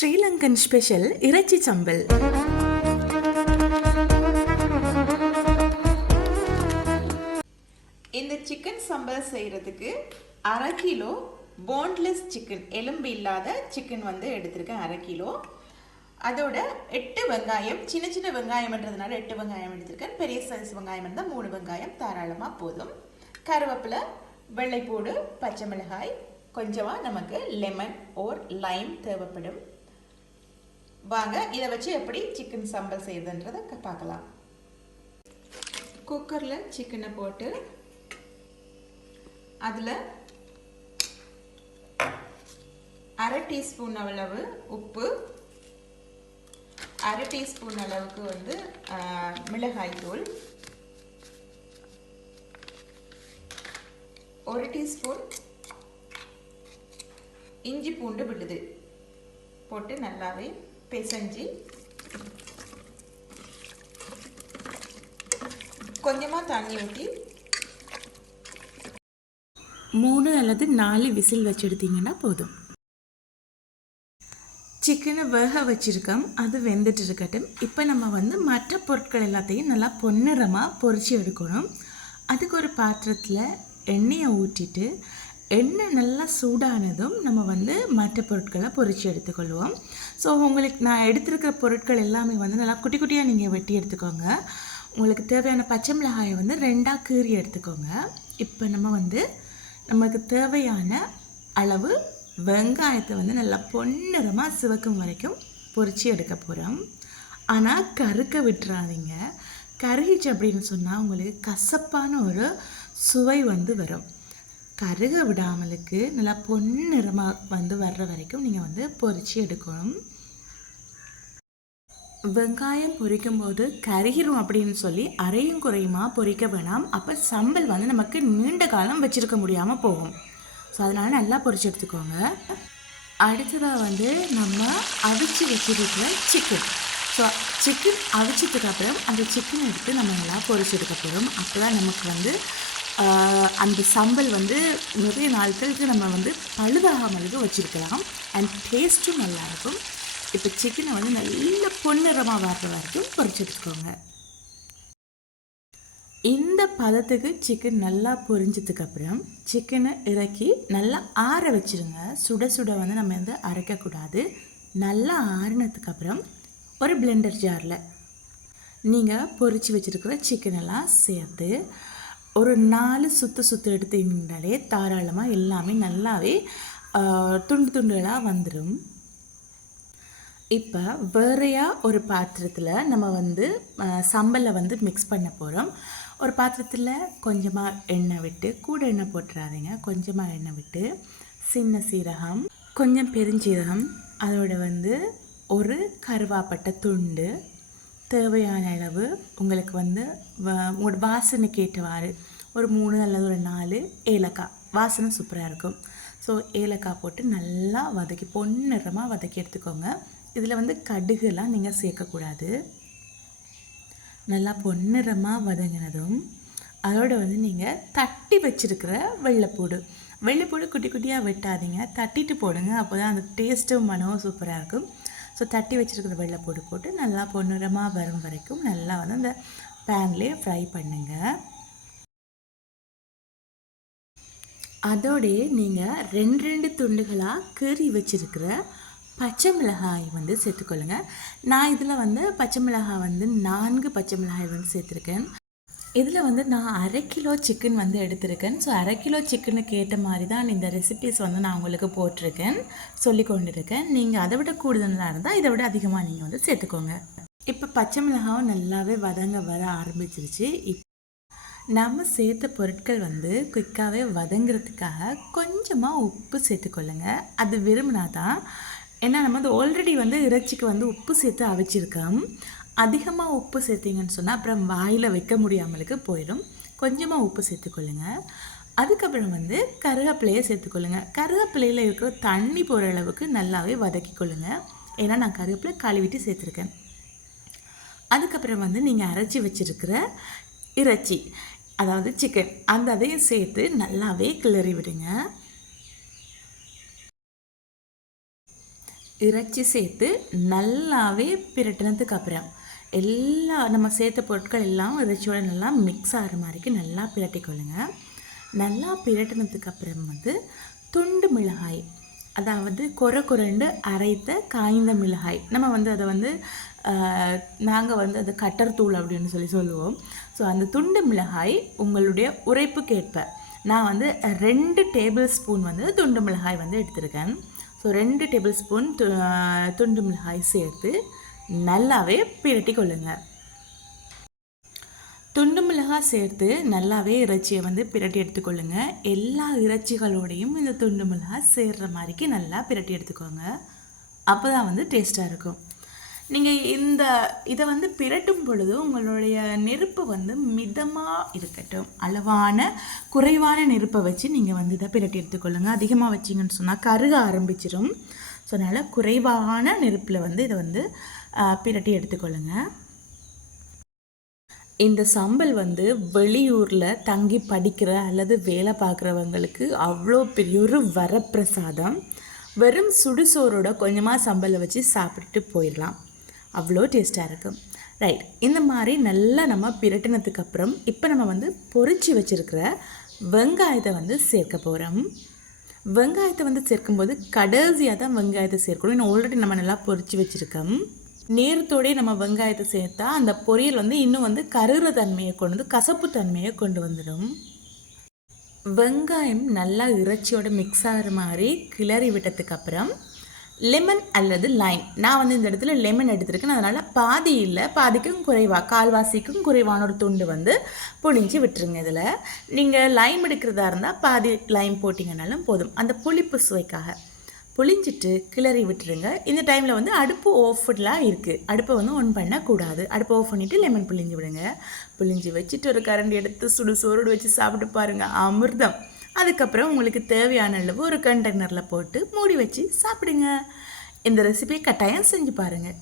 Sri Lankan special இறைச்சி சம்பல். இந்த chicken சம்பல் செய்கிறதுக்கு 1/2 கிலோ போன்லெஸ் சிக்கன், எலும்பு இல்லாத சிக்கன் எடுத்திருக்கேன் 1/2 கிலோ. அதோட 8 வெங்காயம், சின்ன சின்ன வெங்காயம்ன்றதுனால 8 வெங்காயம் எடுத்திருக்கேன். பெரிய சைஸ் வெங்காயம் இருந்தால் 3 வெங்காயம் தாராளமாக போதும். கருவேப்பிலை, வெள்ளைப்பூடு, பச்சை மிளகாய், கொஞ்சமாக நமக்கு லெமன் ஓர் லைம் தேவைப்படும். வாங்க இதை வச்சு எப்படி சிக்கன் சம்பல் செய்யுதுன்றதை பார்க்கலாம். குக்கரில் சிக்கனை போட்டு அதில் 1/2 டீஸ்பூன் அளவு உப்பு, 1/2 டீஸ்பூன் அளவுக்கு மிளகாய் தூள், 1 டீஸ்பூன் இஞ்சி பூண்டு விழுது போட்டு நல்லாவே பிசைஞ்சு கொஞ்சமாக தண்ணி ஊற்றி 3 அல்லது 4 விசில் வச்சு எடுத்தீங்கன்னா போதும். சிக்கனை வேக வச்சுருக்கோம், அது வெந்துட்டு இருக்கட்டும். இப்போ நம்ம மற்ற பொருட்கள் எல்லாத்தையும் நல்லா பொன்னிறமாக பொரிச்சு எடுக்கணும். அதுக்கு ஒரு பாத்திரத்தில் எண்ணெயை ஊற்றிட்டு எண்ணெய் நல்லா சூடானதும் நம்ம மற்ற பொருட்களை பொரித்து எடுத்துக்கொள்வோம். ஸோ உங்களுக்கு நான் எடுத்துருக்கிற பொருட்கள் எல்லாமே நல்லா குட்டி குட்டியாக நீங்கள் வெட்டி எடுத்துக்கோங்க. உங்களுக்கு தேவையான பச்சை மிளகாயை 2ஆக கீறி எடுத்துக்கோங்க. இப்போ நம்ம நமக்கு தேவையான அளவு வெங்காயத்தை நல்லா பொன்னிறமாக சிவக்கும் வரைக்கும் பொரித்து எடுக்க போகிறோம். ஆனால் கருக்க விட்டுறாதீங்க. கருகிச்சு அப்படின்னு சொன்னால் உங்களுக்கு கசப்பான ஒரு சுவை வரும். கருக விடாமலுக்கு நல்லா பொன்னிறமாக வர்ற வரைக்கும் நீங்கள் பொரித்து எடுக்கணும். வெங்காயம் பொரிக்கும் போது கருகிரும் அப்படின்னு சொல்லி அரையும் குறையுமா பொரிக்க வேணாம். அப்போ சம்பல் நமக்கு நீண்ட காலம் வச்சுருக்க முடியாமல் போகும். ஸோ அதனால் நல்லா பொரிச்சு எடுத்துக்கோங்க. அடுத்ததாக நம்ம அவிச்சு வச்சுருக்கிற சிக்கன். ஸோ சிக்கன் அவிச்சதுக்கப்புறம் அந்த சிக்கனை எடுத்து நம்ம நல்லா பொரிச்சு எடுக்க போகிறோம். அப்போ தான் நமக்கு அந்த சம்பல் நிறைய நாட்களுக்கு நம்ம பழுதாகாமலுக்கு வச்சுருக்கலாம். அண்ட் டேஸ்ட்டும் நல்லாயிருக்கும். இப்போ சிக்கனை நல்ல பொன்னிறமாக வர்ற வரைக்கும் பொரிச்சு எடுத்துக்கோங்க. இந்த பதத்துக்கு சிக்கன் நல்லா பொரிஞ்சதுக்கப்புறம் சிக்கனை இறக்கி நல்லா ஆற வச்சுருங்க. சுட சுட நம்ம அரைக்கக்கூடாது. நல்லா ஆறினதுக்கப்புறம் ஒரு பிளெண்டர் ஜாரில் நீங்கள் பொரித்து வச்சுருக்கிற சிக்கனெல்லாம் சேர்த்து ஒரு 4 சுற்று எடுத்தீங்கனாலே தாராளமாக எல்லாமே நல்லாவே துண்டு துண்டுகளாக வந்துடும். இப்போ வேறையாக ஒரு பாத்திரத்தில் நம்ம சம்பலை மிக்ஸ் பண்ண போகிறோம். ஒரு பாத்திரத்தில் கொஞ்சமாக எண்ணெய் விட்டு, கூட எண்ணெய் போட்டுறாதீங்க, கொஞ்சமாக எண்ணெய் விட்டு சின்ன சீரகம், கொஞ்சம் பெருஞ்சீரகம், அதோட ஒரு கருவாப்பட்டை துண்டு, தேவையான அளவு உங்களுக்கு உங்களோட வாசனைக்கு ஏற்றவாறு ஒரு 3 அல்லது ஒரு 4 ஏலக்காய், வாசனை சூப்பராக இருக்கும். ஸோ ஏலக்காய் போட்டு நல்லா வதக்கி பொன்னிறமாக வதக்கி எடுத்துக்கோங்க. இதில் கடுகுலாம் நீங்கள் சேர்க்கக்கூடாது. நல்லா பொன்னிறமாக வதங்கினதும் அதோட நீங்கள் தட்டி வச்சுருக்கிற வெள்ளைப்பூடு குட்டி குட்டியாக வெட்டாதீங்க, தட்டிட்டு போடுங்க. அப்போ தான் அந்த டேஸ்ட்டும் மனமும் சூப்பராக இருக்கும். ஸோ தட்டி வச்சுருக்கிற வெள்ளைப்பூடு போட்டு நல்லா பொன்னிறமாக வரும் வரைக்கும் நல்லா அந்த பேன்லேயே ஃப்ரை பண்ணுங்கள். அதோடய நீங்கள் 2 துண்டுகளாக கீறி வச்சுருக்கிற பச்சை மிளகாய் சேர்த்துக்கொள்ளுங்க. நான் இதில் பச்சை மிளகாய் 4 பச்சை மிளகாய் சேர்த்துருக்கேன். இதில் நான் 1/2 கிலோ சிக்கன் எடுத்திருக்கேன். ஸோ 1/2 கிலோ சிக்கனுக்கு ஏற்ற மாதிரி தான் இந்த ரெசிபீஸ் நான் உங்களுக்கு போட்டிருக்கேன், சொல்லி கொண்டிருக்கேன். நீங்கள் அதை விட கூடுதலாக இருந்தால் இதை விட அதிகமாக நீங்கள் சேர்த்துக்கோங்க. இப்போ பச்சை மிளகாவும் நல்லாவே வர ஆரம்பிச்சிருச்சு. நம்ம சேர்த்த பொருட்கள் குயிக்காகவே வதங்கிறதுக்காக கொஞ்சமாக உப்பு சேர்த்துக்கொள்ளுங்க. அது விரும்பினா தான். ஏன்னா நம்ம ஆல்ரெடி இறைச்சிக்கு உப்பு சேர்த்து அவிச்சிருக்கோம். அதிகமாக உப்பு சேர்த்திங்கன்னு சொன்னால் அப்புறம் வாயில் வைக்க முடியாமலுக்கு போயிடும். கொஞ்சமாக உப்பு சேர்த்துக்கொள்ளுங்க. அதுக்கப்புறம் கருவேப்பிலையை சேர்த்துக்கொள்ளுங்க. கருவேப்பிலையில் இருக்கிற தண்ணி போகிற அளவுக்கு நல்லாவே வதக்கிக்கொள்ளுங்க. ஏன்னா நான் கருவேப்பிலை கழுவிட்டு சேர்த்துருக்கேன். அதுக்கப்புறம் நீங்கள் அரைச்சி வச்சுருக்கிற இறைச்சி, அதாவது சிக்கன், அதையும் சேர்த்து நல்லாவே கிளறி விடுங்க. இறைச்சி சேர்த்து நல்லாவே பிரட்டினதுக்கு அப்புறம் எல்லா நம்ம சேர்த்த பொருட்கள் எல்லாம் இறைச்சியோட நல்லா மிக்ஸ் ஆகிற மாதிரிக்கு நல்லா பிரட்டிக்கொள்ளுங்க. நல்லா பிரட்டினதுக்கு அப்புறம் வந்து துண்டு மிளகாய், அதாவது கொரண்டு அரைத்த காய்ந்த மிளகாய், நம்ம வந்து அதை வந்து நாங்கள் வந்து அது கட்டர் தூள் அப்படின்னு சொல்லுவோம். ஸோ அந்த துண்டு மிளகாய் உங்களுடைய உரைப்புக்கேற்ப நான் வந்து 2 டேபிள் ஸ்பூன் வந்து துண்டு மிளகாய் வந்து எடுத்திருக்கேன். ஸோ 2 டேபிள் ஸ்பூன் துண்டு மிளகாய் சேர்த்து நல்லாவே பிரட்டி கொள்ளுங்க. துண்டு மிளகாய் சேர்த்து நல்லாவே இறைச்சியை வந்து பிரட்டி எடுத்துக்கொள்ளுங்க. எல்லா இறைச்சிகளோடையும் இந்த துண்டு மிளகாய் சேர்கிற மாதிரிக்கு நல்லா பிரட்டி எடுத்துக்கோங்க. அப்போ தான் வந்து டேஸ்ட்டாக இருக்கும். நீங்கள் இதை வந்து பிரட்டும் பொழுது உங்களுடைய நெருப்பு வந்து மிதமாக இருக்கட்டும். குறைவான நெருப்பை வச்சு நீங்கள் வந்து இதை பிரட்டி எடுத்துக்கொள்ளுங்க. அதிகமாக வச்சிங்கன்னு சொன்னால் கருக ஆரம்பிச்சிடும். ஸோ அதனால் குறைவான நெருப்பில் வந்து இதை வந்து பிரட்டி எடுத்துக்கொள்ளுங்க. இந்த சம்பல் வந்து வெளியூரில் தங்கி படிக்கிற அல்லது வேலை பார்க்குறவங்களுக்கு அவ்வளோ பெரிய ஒரு வரப்பிரசாதம். வெறும் சுடுசோரோட கொஞ்சமாக சம்பலை வச்சு சாப்பிட்டுட்டு போயிடலாம். அவ்வளோ டேஸ்ட்டாக இருக்கும். ரைட், இந்த மாதிரி நல்லா நம்ம பிரட்டினதுக்கு அப்புறம் இப்போ நம்ம வந்து பொரிச்சு வச்சுருக்கிற வெங்காயத்தை வந்து சேர்க்க போகிறோம். வெங்காயத்தை வந்து சேர்க்கும்போது கடைசியாக தான் வெங்காயத்தை சேர்க்கணும். இன்னும் ஆல்ரெடி நம்ம நல்லா பொரிச்சு வச்சுருக்கோம். நேரத்தோடய நம்ம வெங்காயத்தை சேர்த்தா அந்த பொரியல் வந்து இன்னும் வந்து கருகிற தன்மையை கொண்டு வந்து கசப்பு தன்மையை கொண்டு வந்துடும். வெங்காயம் நல்லா இறைச்சியோட மிக்ஸ் ஆகிற மாதிரி கிளறி விட்டதுக்கு அப்புறம் லெமன் அல்லது லைம், நான் வந்து இந்த இடத்துல லெமன் எடுத்துருக்கேன். அதனால் பாதி இல்லை, பாதிக்கும் குறைவாக, கால்வாசிக்கும் குறைவான ஒரு துண்டு வந்து புளிஞ்சு விட்டுருங்க. இதில் நீங்கள் லைம் எடுக்கிறதா இருந்தால் பாதி லைம் போட்டிங்கனாலும் போதும், அந்த புளிப்பு சுவைக்காக. புளிஞ்சிட்டு கிளறி விட்டுருங்க. இந்த டைமில் வந்து அடுப்பு ஆஃப்லாம் இருக்குது, அடுப்பை வந்து ஒன் பண்ணக்கூடாது. அடுப்பை ஆஃப் பண்ணிவிட்டு லெமன் புளிஞ்சு விடுங்க. புளிஞ்சு வச்சுட்டு ஒரு கரண்டி எடுத்து சோறு வச்சு சாப்பிட்டு பாருங்கள், அமிர்தம். அதுக்கப்புறம் உங்களுக்கு தேவையான அளவு ஒரு கண்டெய்னரில் போட்டு மூடி வச்சு சாப்பிடுங்க. இந்த ரெசிபியை கட்டாயம் செஞ்சு பாருங்கள்.